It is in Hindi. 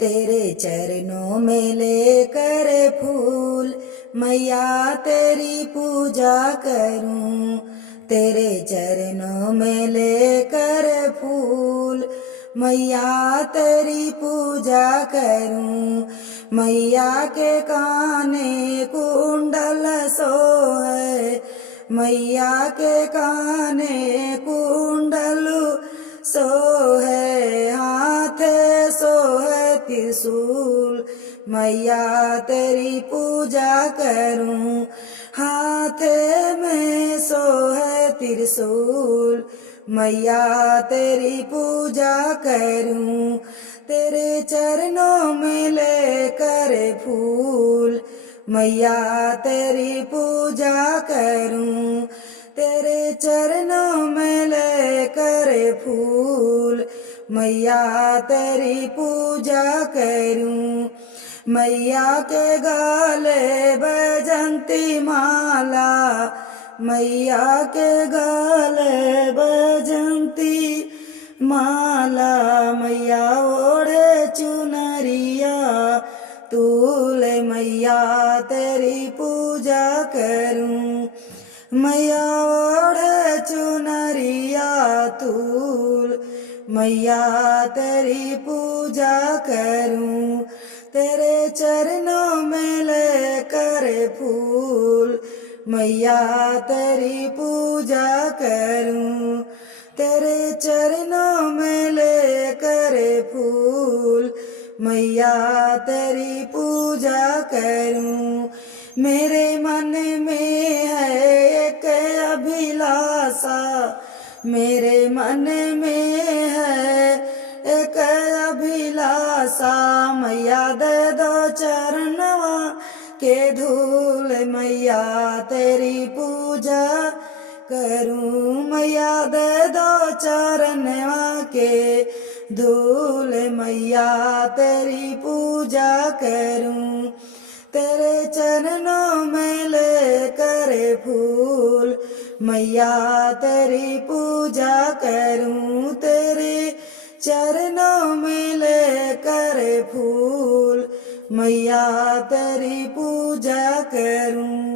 तेरे चरणों में लेकर फूल मैया तेरी पूजा करूं। तेरे चरणों में लेकर फूल मैया तेरी पूजा करूं। मैया के काने कुंडल सोहे, मैया के काने कुंडल सोहे, हाथे सोहे त्रिशूल मैया तेरी पूजा करूं। हाथे में सोहे त्रिशूल मैया तेरी पूजा करूं। तेरे चरणों में लेकर फूल मैया तेरी पूजा करूं। तेरे चरणों में लेकर फूल मैया तेरी पूजा करूं। मैया के गले बैजंती माला, मैया के गले बैजंती माला, मैया ओढ़े चुनरिया तूल मैया तेरी पूजा करूं। मैया ओढ़े चुनरिया तूल मैया तेरी पूजा करूं। तेरे चरणों में लेकर फूल मैया तेरी पूजा करूं। तेरे चरणों में लेकर फूल मैया तेरी पूजा करूं। मेरे मन में है एक अभिलाषा, मेरे मन में है एक अभिलाषा, मैया दे दो चरणवा के धूल मैया तेरी पूजा करूं। मैया दे दो चरणवा के धूल मैया तेरी पूजा करूं। तेरे चरणों में लेकर फूल मैया तेरी पूजा करूं। तेरे चरणों में लेकर फूल मैया तेरी पूजा करूं।